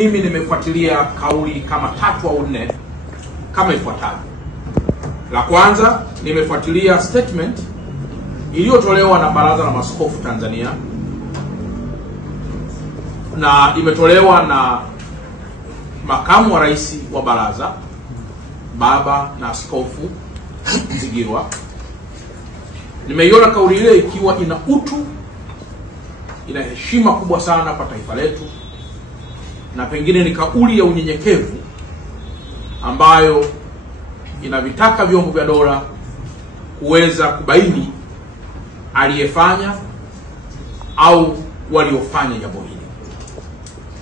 Mimi nimefuatilia kauli kama 3 au 4 kama ifuatavyo. La kwanza, nimefuatilia statement iliyotolewa na Baraza la Maaskofu Tanzania, na imetolewa na makamu wa rais wa baraza, baba na Askofu Zigirwa. Nimeiona kauli ile ikiwa ina utu, ina heshima kubwa sana kwa taifa letu, na pengine ni kauli ya unyenyekevu ambayo inavitaka vyombo vya dola kuweza kubaini aliyefanya au waliofanya jambo hili.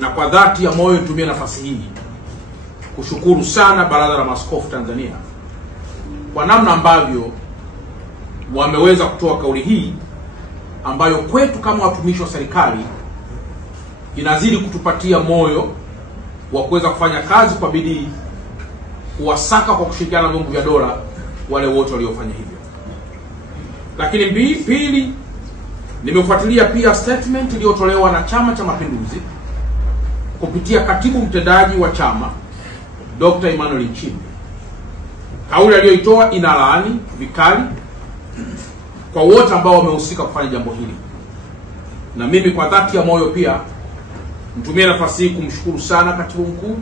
Na kwa dhati ya moyo nitumie nafasi hii kushukuru sana Baraza la Maaskofu Tanzania kwa namna ambavyo wameweza kutoa kauli hii ambayo kwetu kama watumishi wa serikali inazidi kutupatia moyo wa kuweza kufanya kazi kwa bidii, kuwasaka kwa kushirikiana na vyombo vya dola wale wote waliofanya hivyo. Lakini pili, nimefuatilia pia statement iliyotolewa na Chama cha Mapinduzi kupitia katibu mtendaji wa chama, Dr. Emmanuel Nchimbi. Kauli aliyoitoa inalaani vikali kwa wote ambao wamehusika kufanya jambo hili. Na mimi kwa dhati ya moyo pia nitumie nafasi hii kumshukuru sana katibu mkuu,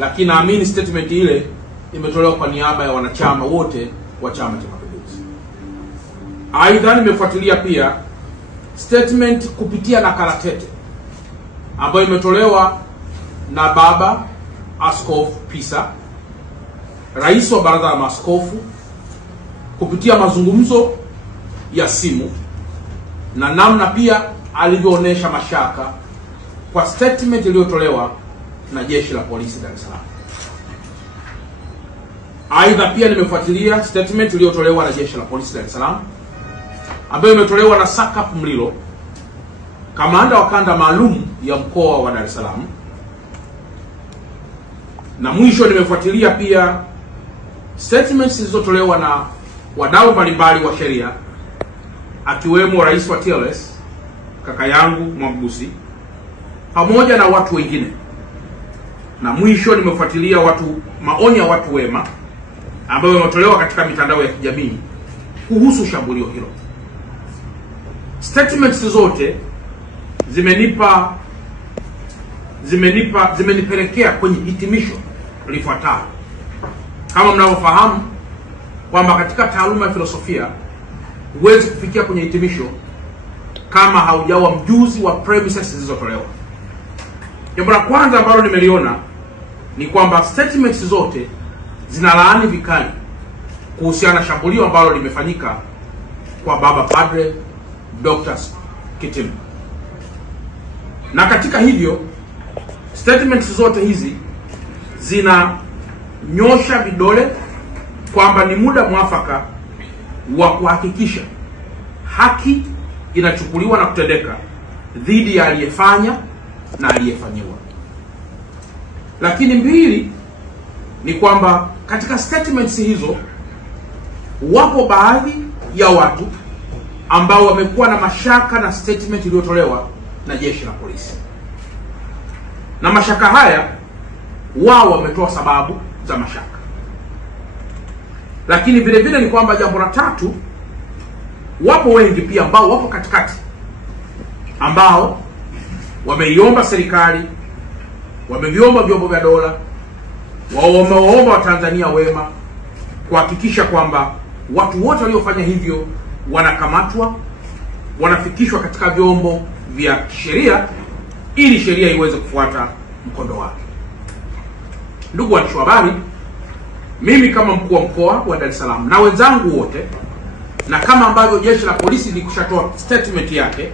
lakini naamini statement ile imetolewa kwa niaba ya wanachama wote wa Chama cha Mapinduzi. Aidha, nimefuatilia pia statement kupitia nakala tete ambayo imetolewa na baba Askofu Pisa, rais wa Baraza la Maaskofu, kupitia mazungumzo ya simu na namna pia alivyoonesha mashaka kwa statement iliyotolewa na Jeshi la Polisi Dar es Salaam. Aidha, pia nimefuatilia statement iliyotolewa na Jeshi la Polisi Dar es Salaam ambayo imetolewa na Sakap Mlilo, kamanda wa kanda maalum ya mkoa wa Dar es Salaam. Na mwisho nimefuatilia pia statements zilizotolewa na wadau mbalimbali wa sheria, akiwemo rais wa TLS kaka yangu Mwabukusi, pamoja na watu wengine. Na mwisho nimefuatilia maoni ya watu wema ambayo yametolewa katika mitandao ya kijamii kuhusu shambulio hilo. Statements zote zimenipelekea kwenye hitimisho lifuatalo. Kama mnavyofahamu kwamba katika taaluma ya filosofia huwezi kufikia kwenye hitimisho kama haujawa mjuzi wa premises zilizotolewa. Jambo la kwanza ambalo nimeliona ni kwamba statements zote zinalaani vikali kuhusiana na shambulio ambalo limefanyika kwa baba Padre Dr. Kitima. Na katika hivyo statements zote hizi zinanyosha vidole kwamba ni muda mwafaka wa kuhakikisha haki inachukuliwa na kutendeka dhidi ya aliyefanya na aliyefanyiwa. Lakini mbili ni kwamba katika statements hizo wapo baadhi ya watu ambao wamekuwa na mashaka na statement iliyotolewa na Jeshi la Polisi. Na mashaka haya wao wametoa sababu za mashaka. Lakini vile vile ni kwamba jambo la tatu, wapo wengi pia ambao wapo katikati ambao wameiomba serikali, wameviomba vyombo vya dola, wameomba Watanzania wema kuhakikisha kwamba watu wote waliofanya hivyo wanakamatwa, wanafikishwa katika vyombo vya sheria ili sheria iweze kufuata mkondo wake. Ndugu waandishi wa habari, mimi kama mkuu wa mkoa wa Dar es Salaam na wenzangu wote, na kama ambavyo Jeshi la Polisi likushatoa statement yake,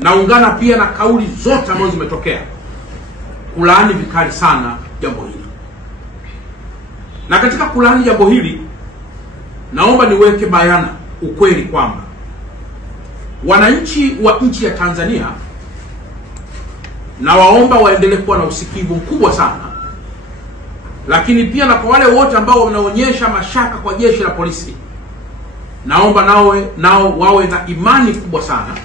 naungana pia na kauli zote ambazo zimetokea kulaani vikali sana jambo hili. Na katika kulaani jambo hili, naomba niweke bayana ukweli kwamba wananchi wa nchi ya Tanzania, na waomba waendelee kuwa na usikivu mkubwa sana, lakini pia na kwa wale wote ambao wanaonyesha mashaka kwa Jeshi la Polisi, naomba nao wawe na imani kubwa sana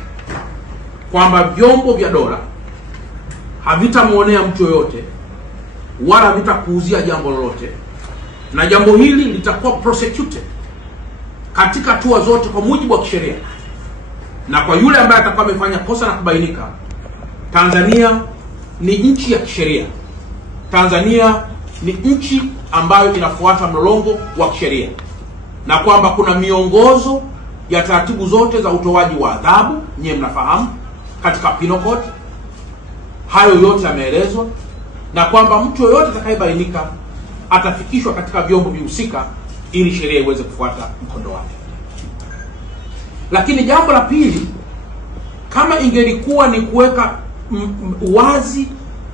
kwamba vyombo vya dola havitamuonea mtu yoyote wala havitakuuzia jambo lolote, na jambo hili litakuwa prosecuted katika hatua zote kwa mujibu wa kisheria. Na kwa yule ambaye atakuwa amefanya kosa na kubainika, Tanzania ni nchi ya kisheria. Tanzania ni nchi ambayo inafuata mlolongo wa kisheria, na kwamba kuna miongozo ya taratibu zote za utoaji wa adhabu, nyewe mnafahamu, katika penal code. Hayo yote yameelezwa, na kwamba mtu yoyote atakayebainika atafikishwa katika vyombo vihusika ili sheria iweze kufuata mkondo wake. Lakini jambo la pili, kama ingelikuwa ni kuweka wazi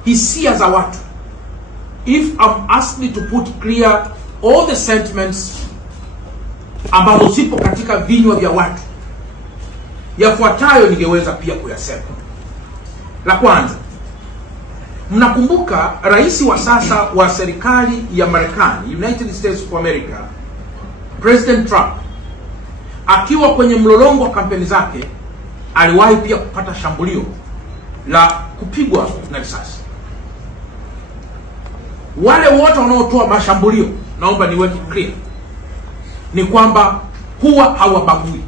hisia za watu, if I'm asked to put clear all the sentiments ambazo zipo katika vinywa vya watu, yafuatayo ningeweza pia kuyasema. La kwanza, mnakumbuka rais wa sasa wa serikali ya Marekani, United States of America, President Trump, akiwa kwenye mlolongo wa kampeni zake, aliwahi pia kupata shambulio la kupigwa na risasi. Wale wote wanaotoa mashambulio, naomba niweke clear, ni kwamba huwa hawabagui.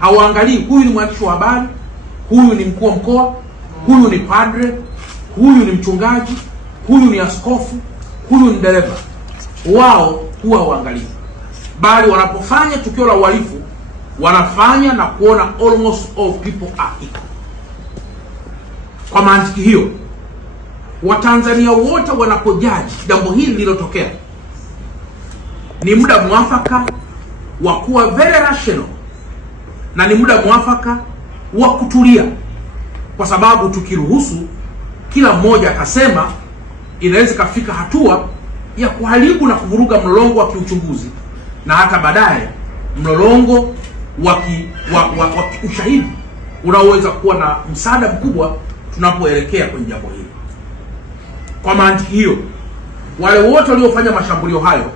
Hawaangalii huyu ni mwandishi wa habari, huyu ni mkuu wa mkoa, huyu ni padre, huyu ni mchungaji, huyu ni askofu, huyu ni dereva. Wao huwa hawaangalii, bali wanapofanya tukio la uhalifu wanafanya na kuona almost all people are equal. Kwa mantiki hiyo, Watanzania wote wanapojaji jambo hili lililotokea, ni muda mwafaka wa kuwa very rational, na ni muda mwafaka wa kutulia, kwa sababu tukiruhusu kila mmoja akasema, inaweza kafika hatua ya kuharibu na kuvuruga mlolongo wa kiuchunguzi, na hata baadaye mlolongo wa ushahidi unaoweza kuwa na msaada mkubwa tunapoelekea kwenye jambo hili. Kwa mantiki hiyo, wale wote waliofanya mashambulio hayo,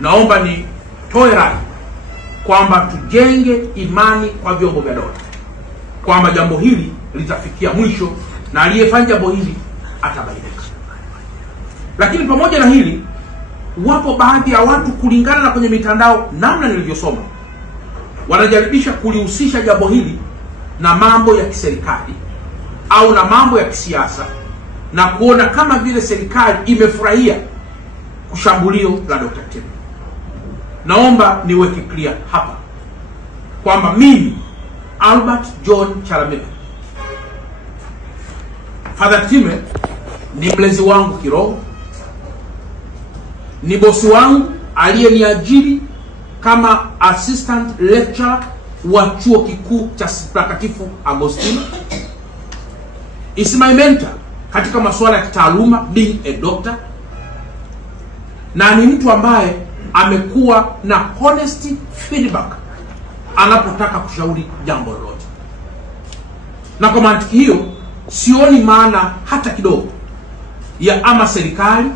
naomba ni toe rai kwamba tujenge imani kwa vyombo vya dola, kwamba jambo hili litafikia mwisho na aliyefanya jambo hili atabainika. Lakini pamoja na hili, wapo baadhi ya watu, kulingana na kwenye mitandao namna nilivyosoma, wanajaribisha kulihusisha jambo hili na mambo ya kiserikali au na mambo ya kisiasa, na kuona kama vile serikali imefurahia kushambulio la Dr. Time. Naomba niweke clear hapa kwamba mimi Albert John Chalamila, Father Time ni mlezi wangu kiroho, ni bosi wangu aliyeniajiri kama assistant lecturer wa chuo kikuu cha Mtakatifu Agostino. Is my mentor katika masuala ya kitaaluma, being a doctor, na ni mtu ambaye amekuwa na honesty feedback anapotaka kushauri jambo lolote. Na kwa mantiki hiyo, sioni maana hata kidogo ya ama serikali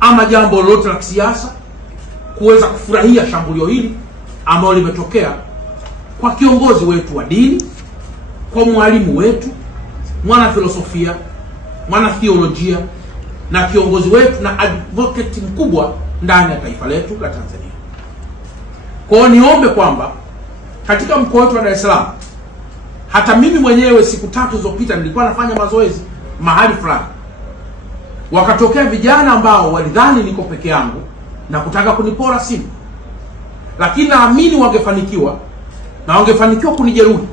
ama jambo lolote la kisiasa kuweza kufurahia shambulio hili ambalo limetokea kwa kiongozi wetu wa dini, kwa mwalimu wetu, mwana filosofia, mwana theolojia, na kiongozi wetu na advocate mkubwa ndani ya taifa letu la Tanzania. Kwa hiyo niombe kwamba katika mkoa wetu wa Dar es Salaam, hata mimi mwenyewe siku 3 zilizopita nilikuwa nafanya mazoezi mahali fulani, wakatokea vijana ambao walidhani niko peke yangu na kutaka kunipora simu, lakini naamini wangefanikiwa na wangefanikiwa kunijeruhi.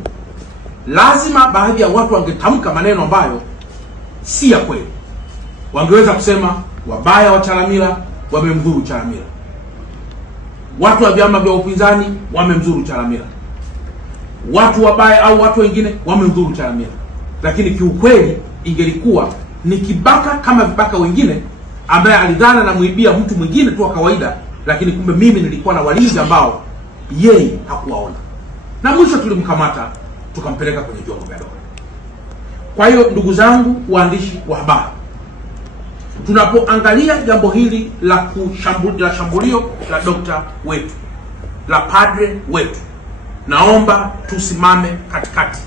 Lazima baadhi ya watu wangetamka maneno ambayo si ya kweli. Wangeweza kusema wabaya wa Chalamila wamemdhuru Chalamila, watu wa vyama vya upinzani wamemdhuru Chalamila, watu wabaya au watu wengine wamemdhuru Chalamila. Lakini kiukweli ingelikuwa ni kibaka kama vibaka wengine ambaye alidhana na muibia mtu mwingine tu wa kawaida, lakini kumbe mimi nilikuwa na walinzi ambao yeye hakuwaona. Na mwisho tulimkamata tukampeleka kwenye vyombo vya dola. Kwa hiyo ndugu zangu waandishi wa habari, tunapoangalia jambo hili la shambulio la dokta wetu, la padre wetu, naomba tusimame katikati